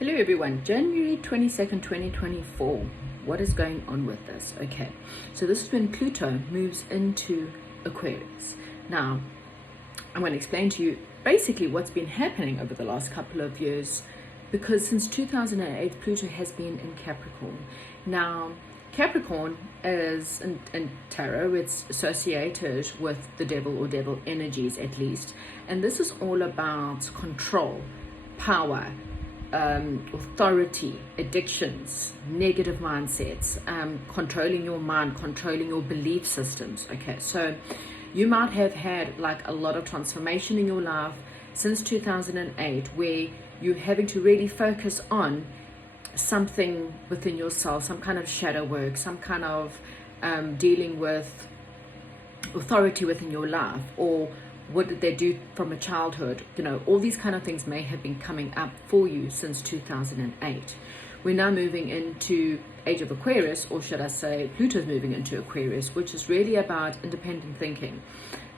Hello everyone, January 22nd, 2024. What is going on with this? Okay, so this is when Pluto moves into Aquarius. Now, I'm going to explain to you basically what's been happening over the last couple of years, because since 2008, Pluto has been in Capricorn. Now, Capricorn is, in tarot, it's associated with the devil or devil energies at least. And this is all about control, power, authority, addictions, negative mindsets, controlling your mind, controlling your belief systems. Okay, so you might have had like a lot of transformation in your life since 2008, where you're having to really focus on something within yourself, some kind of shadow work, some kind of dealing with authority within your life, or what did they do from a childhood? You know, all these kind of things may have been coming up for you since 2008. We're now moving into Age of Aquarius, or should I say Pluto's moving into Aquarius, which is really about independent thinking,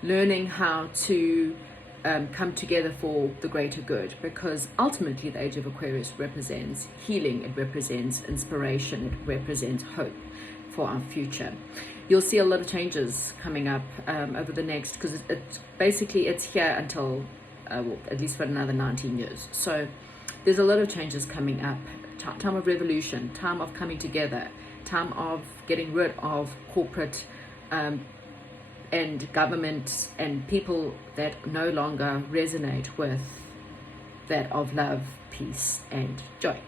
learning how to come together for the greater good, because ultimately the Age of Aquarius represents healing, it represents inspiration, it represents hope for our future. You'll see a lot of changes coming up over the next, because it's here until well, at least for another 19 years. So there's a lot of changes coming up. Time of revolution, time of coming together, time of getting rid of corporate and government and people that no longer resonate with that of love, peace, and joy.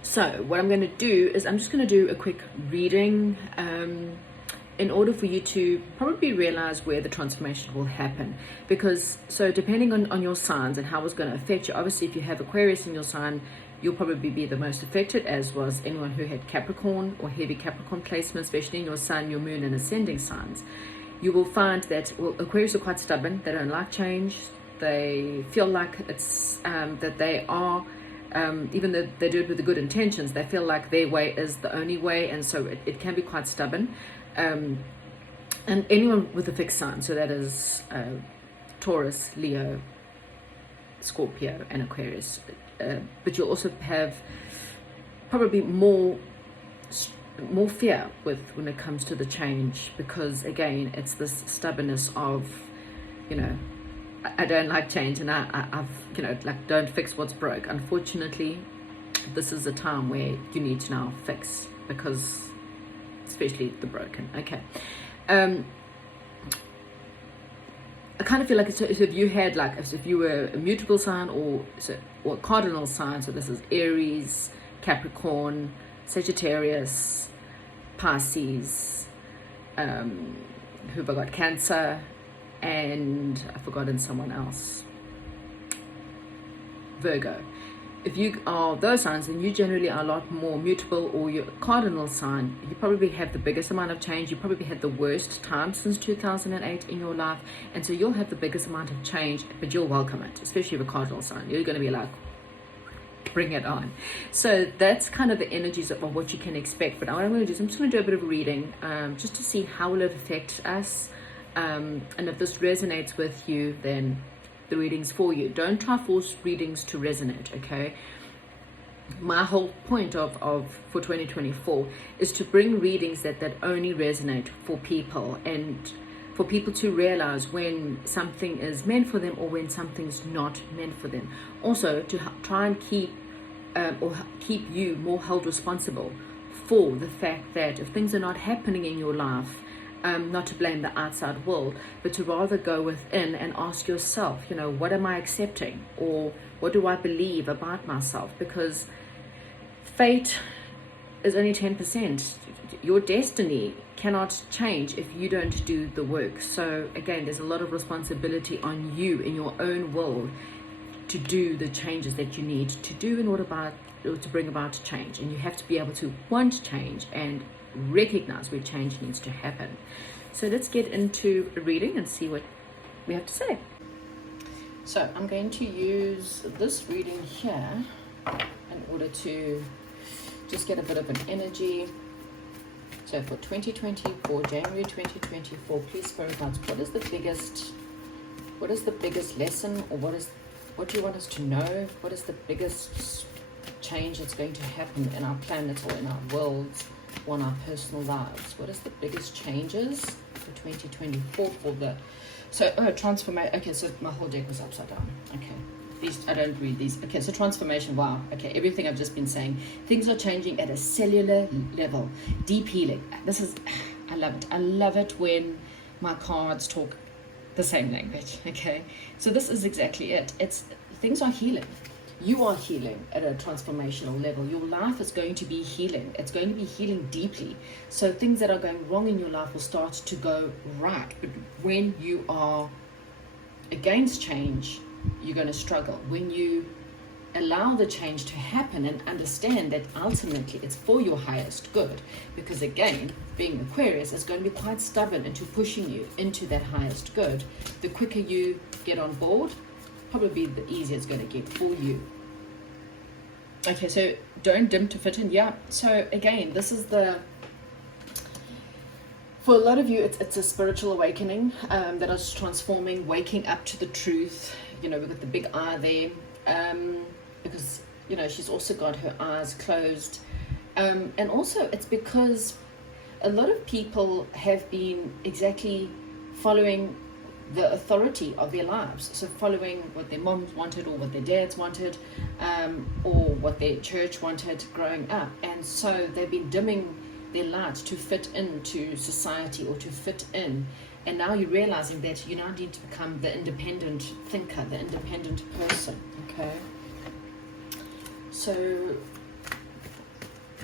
So what I'm going to do is I'm just going to do a quick reading in order for you to probably realize where the transformation will happen. Because, so depending on your signs and how it's going to affect you, obviously if you have Aquarius in your sign, you'll probably be the most affected, as was anyone who had Capricorn or heavy Capricorn placement, especially in your sun, your moon, and ascending signs. You will find that, well, Aquarius are quite stubborn. They don't like change. They feel like it's that they are, even though they do it with the good intentions, they feel like their way is the only way, and so it can be quite stubborn. And anyone with a fixed sign, so that is Taurus, Leo, Scorpio, and Aquarius. But you'll also have probably more fear when it comes to the change, because again, it's this stubbornness of, you know, I don't like change, and I've, you know, like, don't fix what's broke. Unfortunately, this is a time where you need to now fix, because especially the broken. Okay. I kind of feel like, so if you had, like, if you were a mutable sign or a cardinal sign, so this is Aries, Capricorn, Sagittarius, Pisces, who've I got, Cancer, and I've forgotten someone else, Virgo. If you are those signs, then you generally are a lot more mutable, or your cardinal sign, you probably have the biggest amount of change. You probably had the worst time since 2008 in your life, and so you'll have the biggest amount of change, but you'll welcome it, especially if a cardinal sign. You're going to be like, bring it on. So that's kind of the energies of what you can expect. But what I'm going to do is I'm just going to do a bit of a reading, just to see how will it affect us, and if this resonates with you, then the readings for you. Don't try force readings to resonate, okay? My whole point of for 2024 is to bring readings that only resonate for people, and for people to realize when something is meant for them or when something's not meant for them. Also to try and keep you more held responsible for the fact that if things are not happening in your life, not to blame the outside world, but to rather go within and ask yourself, you know, what am I accepting, or what do I believe about myself? Because fate is only 10%. Your destiny cannot change if you don't do the work. So again, there's a lot of responsibility on you in your own world to do the changes that you need to do in order to bring about change. And you have to be able to want change and recognize where change needs to happen. So let's get into a reading and see what we have to say. So I'm going to use this reading here in order to just get a bit of an energy. So for 2024, January 2024, please Spirit Guides, what is the biggest lesson, or what is What do you want us to know? What is the biggest change that's going to happen in our planet or in our worlds or in our personal lives? What is the biggest changes for 2024 for the... So, transformation. Okay, so my whole deck was upside down. Okay. These, I don't read these. Okay, so transformation, wow. Okay, everything I've just been saying. Things are changing at a cellular level. Deep healing. This is, I love it. I love it when my cards talk the same language, okay? So this is exactly it. It's, things are healing. You are healing at a transformational level. Your life is going to be healing. It's going to be healing deeply. So things that are going wrong in your life will start to go right. But when you are against change, you're going to struggle. When you allow the change to happen and understand that ultimately it's for your highest good, because again, being Aquarius is going to be quite stubborn into pushing you into that highest good. The quicker you get on board, probably the easier it's going to get for you. Okay, so don't dim to fit in. Yeah, so again, this is the... For a lot of you, it's a spiritual awakening that is transforming, waking up to the truth. You know, we've got the big eye there, because, you know, she's also got her eyes closed. And also it's because a lot of people have been exactly following the authority of their lives. So following what their moms wanted or what their dads wanted, or what their church wanted growing up. And so they've been dimming their light to fit into society or to fit in. And now you're realizing that you now need to become the independent thinker, the independent person, okay? So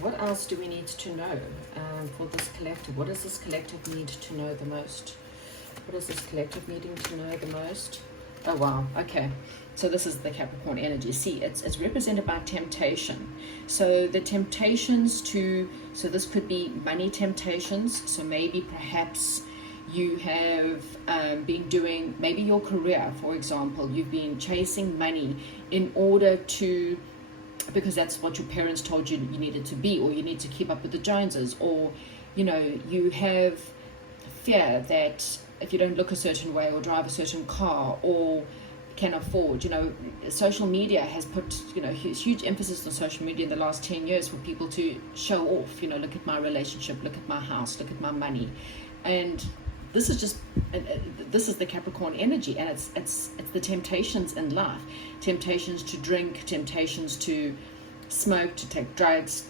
what else do we need to know for this collective? What does this collective need to know the most? What is this collective needing to know the most? Oh, wow. Okay. So this is the Capricorn energy. See, it's represented by temptation. So the temptations to... So this could be money temptations. So maybe perhaps you have been doing... Maybe your career, for example. You've been chasing money in order to... Because that's what your parents told you you needed to be, or you need to keep up with the Joneses, or, you know, you have fear that if you don't look a certain way or drive a certain car or can afford, you know, social media has put, you know, huge emphasis on social media in the last 10 years for people to show off, you know, look at my relationship, look at my house, look at my money. And this is just, this is the Capricorn energy, and it's the temptations in life, temptations to drink, temptations to smoke, to take drugs,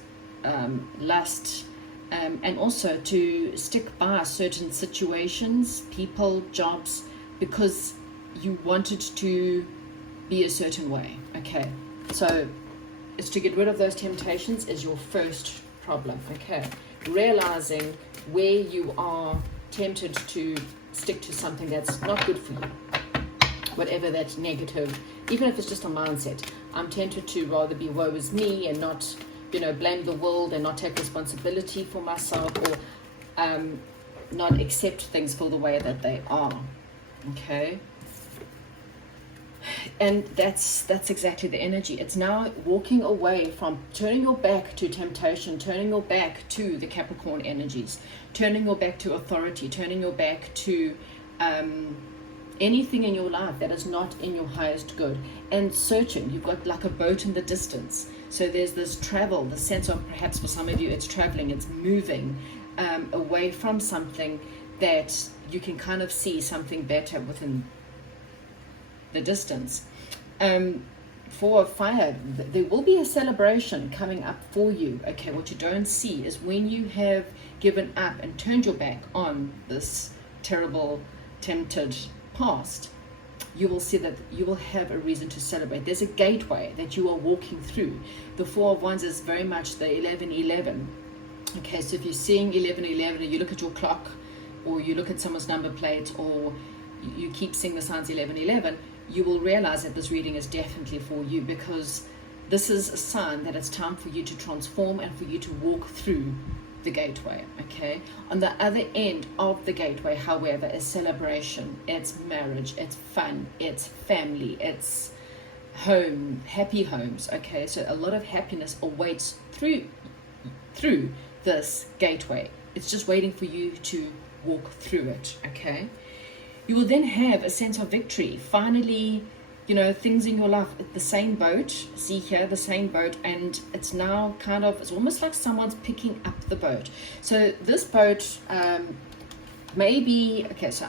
lust, and also to stick by certain situations, people, jobs, because you wanted to be a certain way. Okay, so it's to get rid of those temptations is your first problem. Okay, realizing where you are tempted to stick to something that's not good for you, whatever that's negative, even if it's just a mindset. I'm tempted to rather be woe is me and not, you know, blame the world and not take responsibility for myself, or not accept things for the way that they are. Okay, and that's exactly the energy. It's now walking away from, turning your back to temptation, turning your back to the Capricorn energies, turning your back to authority, turning your back to anything in your life that is not in your highest good, and searching. You've got like a boat in the distance, so there's this travel, the sense of, perhaps for some of you it's traveling, it's moving away from something that you can kind of see something better within the distance. For fire, there will be a celebration coming up for you. Okay, what you don't see is when you have given up and turned your back on this terrible, tempted past, you will see that you will have a reason to celebrate. There's a gateway that you are walking through. The Four of Wands is very much the 1111. Okay, so if you're seeing 1111 and you look at your clock, or you look at someone's number plate, or you keep seeing the signs 1111, you will realize that this reading is definitely for you, because this is a sign that it's time for you to transform and for you to walk through the gateway. Okay, on the other end of the gateway, however, is celebration. It's marriage, it's fun, it's family, it's home, happy homes. Okay, so a lot of happiness awaits through this gateway. It's just waiting for you to walk through it. Okay, you will then have a sense of victory, finally you know, things in your life, the same boat, see here, the same boat, and it's now kind of, it's almost like someone's picking up the boat. So this boat, maybe, okay, so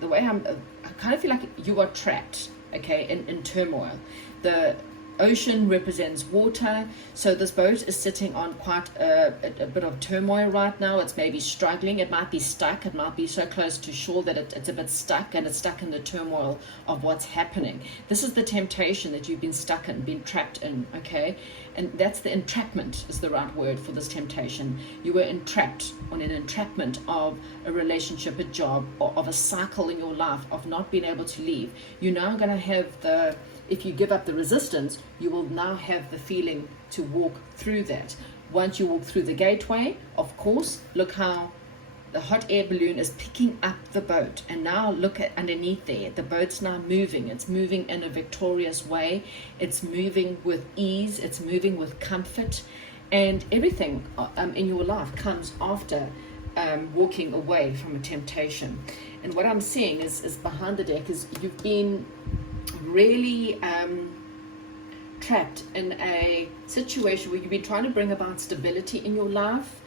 the way I kind of feel like you are trapped, okay, in turmoil. The ocean represents water, so this boat is sitting on quite a bit of turmoil right now. It's maybe struggling, it might be stuck, it might be so close to shore that it's a bit stuck, and it's stuck in the turmoil of what's happening. This is the temptation that you've been stuck in, been trapped in, okay? And that's the entrapment is the right word for this temptation. You were entrapped on an entrapment of a relationship, a job, or of a cycle in your life of not being able to leave. You're now going to have if you give up the resistance, you will now have the feeling to walk through that. Once you walk through the gateway, of course, look how the hot air balloon is picking up the boat. And now look at underneath there. The boat's now moving. It's moving in a victorious way. It's moving with ease. It's moving with comfort. And everything in your life comes after walking away from a temptation. And what I'm seeing is behind the deck is you've been really trapped in a situation where you've been trying to bring about stability in your life,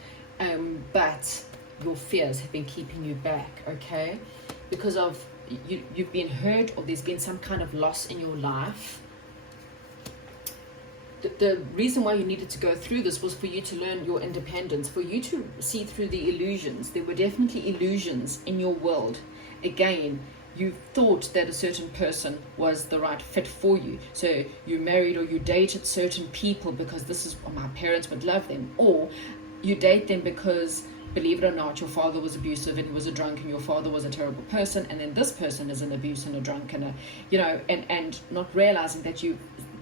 but your fears have been keeping you back, okay? Because of you've been hurt, or there's been some kind of loss in your life. The reason why you needed to go through this was for you to learn your independence, for you to see through the illusions. There were definitely illusions in your world. Again, you thought that a certain person was the right fit for you. So you married or you dated certain people because this is my parents would love them. Or you date them because, believe it or not, your father was abusive and he was a drunk, and your father was a terrible person, and then this person is an abuse and a drunk and and not realizing that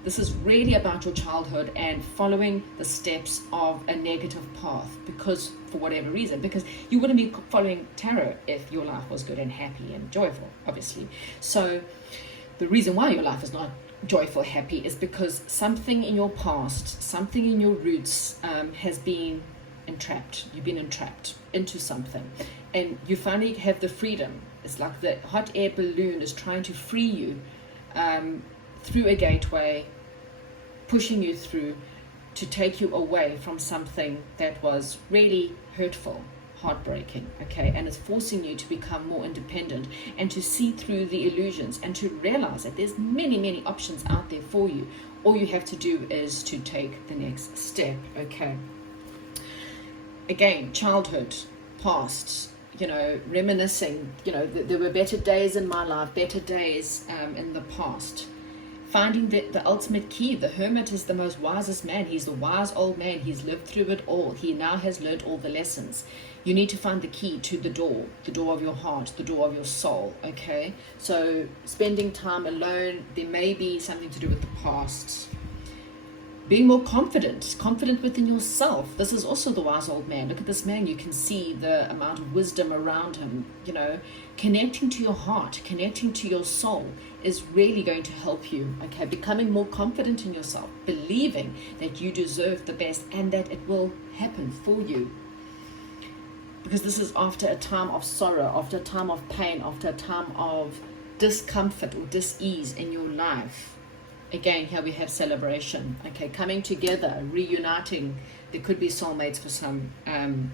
this is really about your childhood and following the steps of a negative path, because for whatever reason, because you wouldn't be following tarot if your life was good and happy and joyful, obviously. So the reason why your life is not joyful, happy, is because something in your past, something in your roots has been entrapped. You've been entrapped into something, and you finally have the freedom. It's like the hot air balloon is trying to free you through a gateway, pushing you through to take you away from something that was really hurtful, heartbreaking, okay? And it's forcing you to become more independent and to see through the illusions and to realize that there's many, many options out there for you. All you have to do is to take the next step, okay? Again, childhood, past, reminiscing, there were better days in my life, better days in the past. Finding the ultimate key. The hermit is the most wisest man. He's the wise old man. He's lived through it all. He now has learned all the lessons. You need to find the key to the door of your heart, the door of your soul, okay? So spending time alone, there may be something to do with the past. Being more confident within yourself. This is also the wise old man. Look at this man. You can see the amount of wisdom around him. Connecting to your heart, connecting to your soul is really going to help you, okay? Becoming more confident in yourself, believing that you deserve the best and that it will happen for you. Because this is after a time of sorrow, after a time of pain, after a time of discomfort or dis-ease in your life. Again, here we have celebration, okay? Coming together, reuniting. There could be soulmates for some. I'm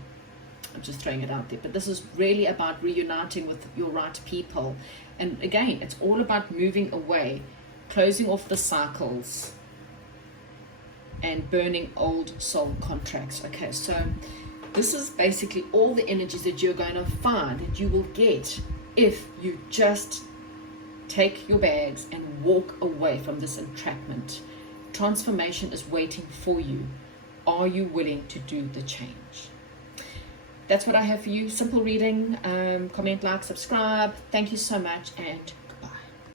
just throwing it out there. But this is really about reuniting with your right people. And again, it's all about moving away, closing off the cycles, and burning old soul contracts. Okay, so this is basically all the energies that you're going to find, that you will get if you just take your bags and walk away from this entrapment. Transformation is waiting for you. Are you willing to do the change? That's what I have for you. Simple reading. Comment, like, subscribe. Thank you so much, and